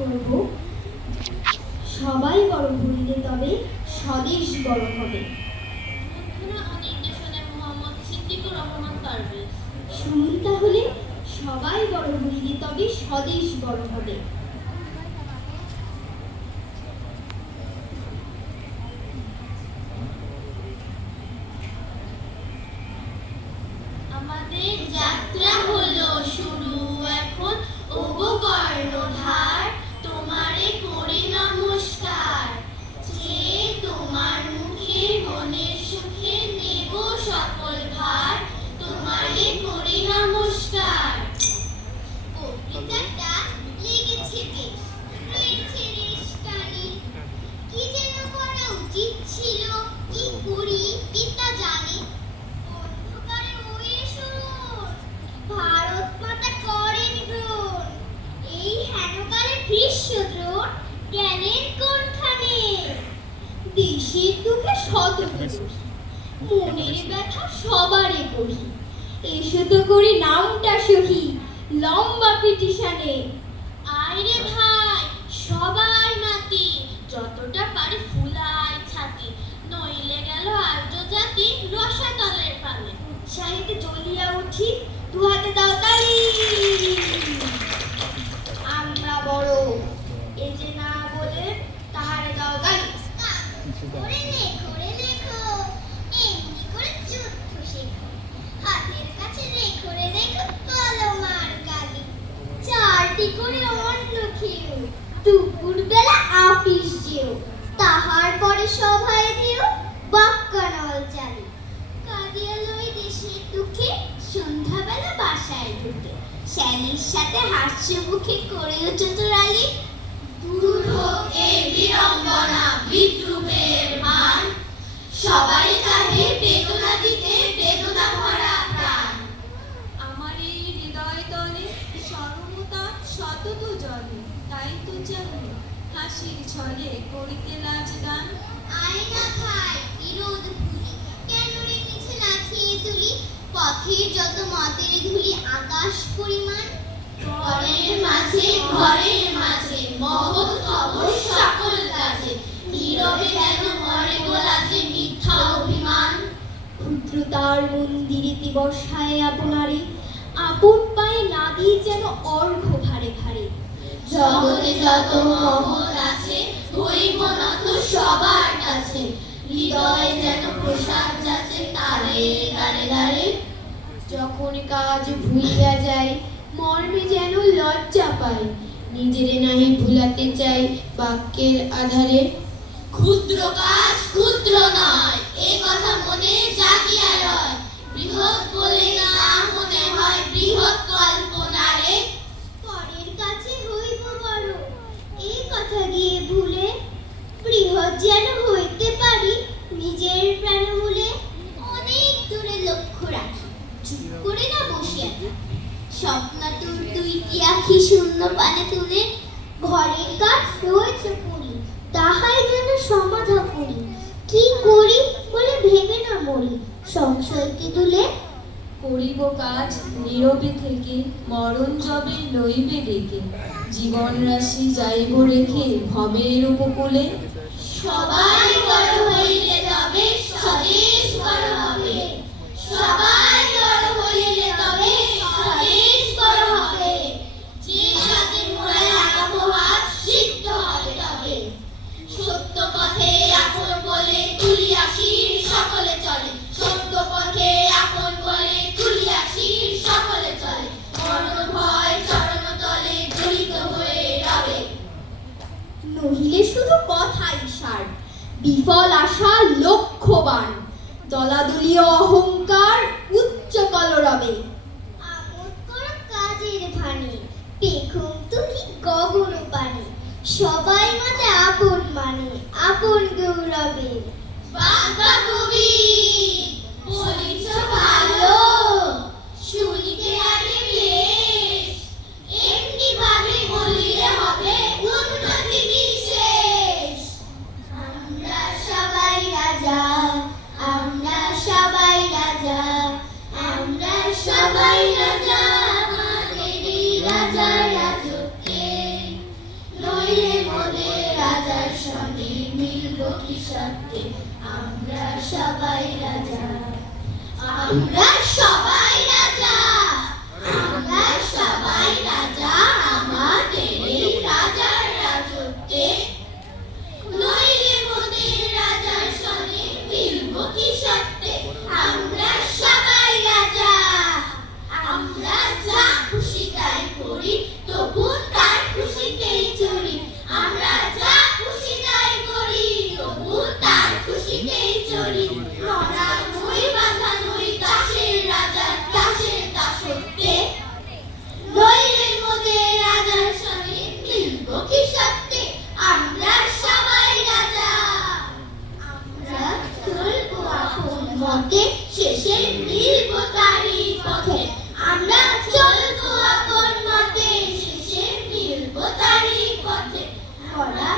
করব, সবাই বড় হইলে তবে স্বদেশ বড় হবে। শুনুন তাহলে, সবাই বড় হইলে তবে স্বদেশ বড় হবে। আমাদের যাত্রা হলো শুরু এখন, ওগো কর্ণধার, তোমারে করি নমস্কার। যে তোমার মুখে মনের সুখে নেব সকল ভার, তোমারে করি নমস্কার। কবিতাটা লেগেছে বেশ, রয়েছে রেশ টানি। কি যেন করা উচিত ছিল, কি করি পিতা জানে। অন্ধকারে ওই শুনুন, ভারত মাতা করেন গ্রহণ। এই হেনকালে ভীষ্মদ্রোণ গেলেন কোনখানে। দেশের দুঃখে শত করি, মনের ব্যথা সবারে করি। এসো তো করি নামটা সহি, লম্বা পিটিশনে। আইরে ভাই সবার নাতি, যতটা পারে ফুলাই ছাতি। নইলে গেল আর্য জাতি রসাতলের পানে। উৎসাহিতে জ্বলিয়া উঠি, দু হাতে দাও তালি। আমরা বড়, এ যে না বলে তাহারে দাও গালি। করে লেখো, এমনি করে যুদ্ধ শেখো। হাতের কাছে রেখো কলম আর কালি। চারটি করে অন্ন খেও, দুপুর বেলা আপিস যেও। তাহার পরে সভায় দিও বাক্যানল চালি। কাঁদিয়া লই দেশের দুঃখে, সন্ধ্যাবেলা বাসায় ঢুকে। শ্যালীর সাথে হাস্য মুখে করে ওঠো তো রালি। দূর হোক এই বিড়ম্বনা বিদ্রুপের মান, সবাই চাহে বেদনা দিতে বেদনা ভরা প্রাণ। আমার এই হৃদয় তলে সরমতা সতত জলে, তাই তো জানি হাসির ছলে করিতে লাজ গান। আয়না খাই বিরোধ ভুলি, কেন রে মিছে লাথিয়ে তুলি। পথের যত মতের ধুলি আকাশ পরিমাণ। ঘরের মাঝে মহৎ খবর সকল কাজে। নীরবে কেন মরে গোলাজে মিথ্যা অভিমান। ক্ষুদ্রতার মন্দিরেতে বসায় আপনারে, আপন পায়ে না দিয়ে যেন অর্ঘ ভারে ভারে। জগতে যত মহৎ আছে, হইব নত সবার কাছে। হৃদয়ে যেন প্রসাদ যাচ্ছে তারে দাঁড়ে দাঁড়ে। যখন কাজ ভুলিয়া যায়, মর্মে যেন লজ্জা পাই। নিজেরে নাহি ভুলাতে চাই বাক্যের আধারে। ক্ষুদ্র কাজ ক্ষুদ্র নয়, এ কথা মনে জাগিয়া রয়। বৃহৎ বলে না মনে হয় বৃহৎ কল্পনারে। পরের কাছে হইব বড়, এই কথা গিয়ে ভুলে। বৃহৎ যেন হইতে পারি নিজের প্রাণমূলে। অনেক দূরে লক্ষ্য রাখি, চুপ করে না বসিয়া থাকি। স্বপ্নাতুর দুইটি আঁখি শূন্য পানে তুলে। ঘরের কাজ রয়েছে পড়ি, তাহাই যেন সমাধা করি। কি করি বলে ভেবে না মরি, সংশয়কে তুলে। করিব কাজ নীরবে থেকে, মরণ যবে লইবে ডেকে। জীবন রাশি যাইব রেখে ভবের উপকূলে। সবাই বড় হইলে তবে স্বদেশ বড় হবে। সবাই বড় হইলে তবে স্বদেশ বড় হবে। যে কাজে মোড়ায় লাগাবো হাত, সিদ্ধ হবে তবে। সত্য পথে আপন বলে তুলিয়া শির সকলে চলে। সত্য পথে আপন বলে তুলিয়া শির সকলে চলে। মরণ ভয় চরণ তলে গলিত হয়ে রবে। নহিলে শুধু কথাই সার, বিফল আশা লক্ষ্যবান। দলাদলীয় অহংকার উচ্চ কলরবে। আপন করো কাজের ভানে, পেখম তুলি গগন পানে। সবাই মাঝে আপন মানে, আপন গৌরবে। বাবা কবি বলিছ ভালো, শুনিতে আগে বেশ। এমনি ভাবে বলিলে হবে উন্নতি বিশেষ। আমরা সবাই রাজা, আমরা সবাই রাজা। কি সত্যে আমরা সবাই রাজা, আমরা সবাই রাজা, আমরা সবাই রাজা আমাদের এই রাজার রাজত্বে। নইলে মোদের রাজার সনে মিলব কি সত্যে আমরা সবাই রাজা, আমরা যা খুশি তাই করি তবু তার খুশিতেই চলি, আমরা যা খুশি তাই করি তবু তার খুশিতেই চলি। আমরা নই বাঁধা নই দাসের রাজার দাসের দাসত্বে, নইলে মোদের রাজার সঙ্গে মিলব কি সত্যে আমরা সবাই রাজা, আমরা চলবো আপন মতে শেষে মিলব তারই পথে, আমরা চলবো আপন মতে শেষে মিলব তারই পথে। ভরা